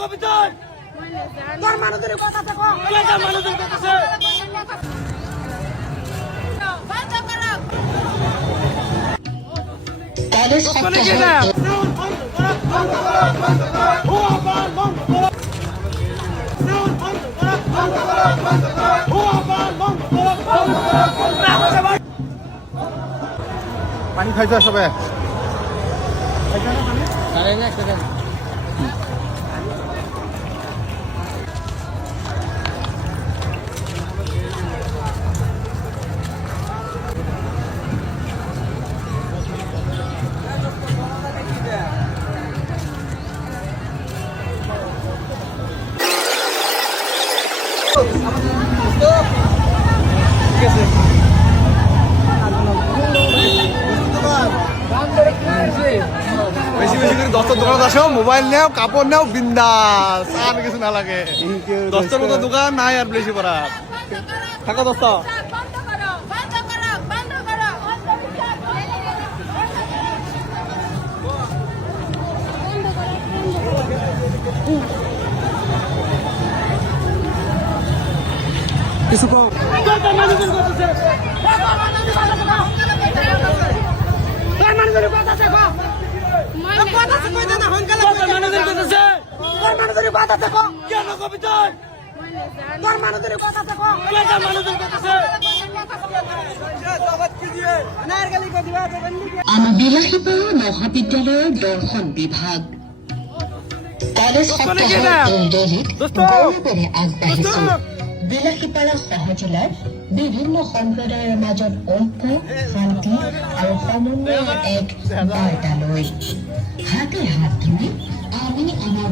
কবিতার তোর মানুষের কথা দেখো কেটা মানুষের কথা আছে কলেজ কোনে কি না ও আবার বন্ধ করো ও আবার বন্ধ করো পানি খাইছো সবে বেশি বেশি করে 10টা দোকান আসো মোবাইল নাও কাপড় নাও বিন্দাস আর কিছু না লাগে 10টার মতো দোকান নাই আর বেশি পড়া থাকা 10টা কিছু কম কেটা মানুষের কথা আছে তোর মানুষের কথা আছে গো কথা আছে কই না হংকালা তোর মানুষের কথা আছে তোর মানুষের কথা আছে গো কেন কবিতার তোর মানুষের কথা আছে গো কেটা মানুষের কথা আছে বিলাসীপুৰ মহাবিদ্যালয়ৰ দৰ্শন বিভাগ কলেজ গৌৰৱেৰে আগবাঢ়িছো বিলাসীপাৰা সহজিলাৰ বিভিন্ন সম্প্ৰদায়ৰ মাজত ঐক্য শান্তি আৰু সমন্বয়ৰ এক বাৰ্তা লৈ হাতে হাত ধৰি আমি আমাৰ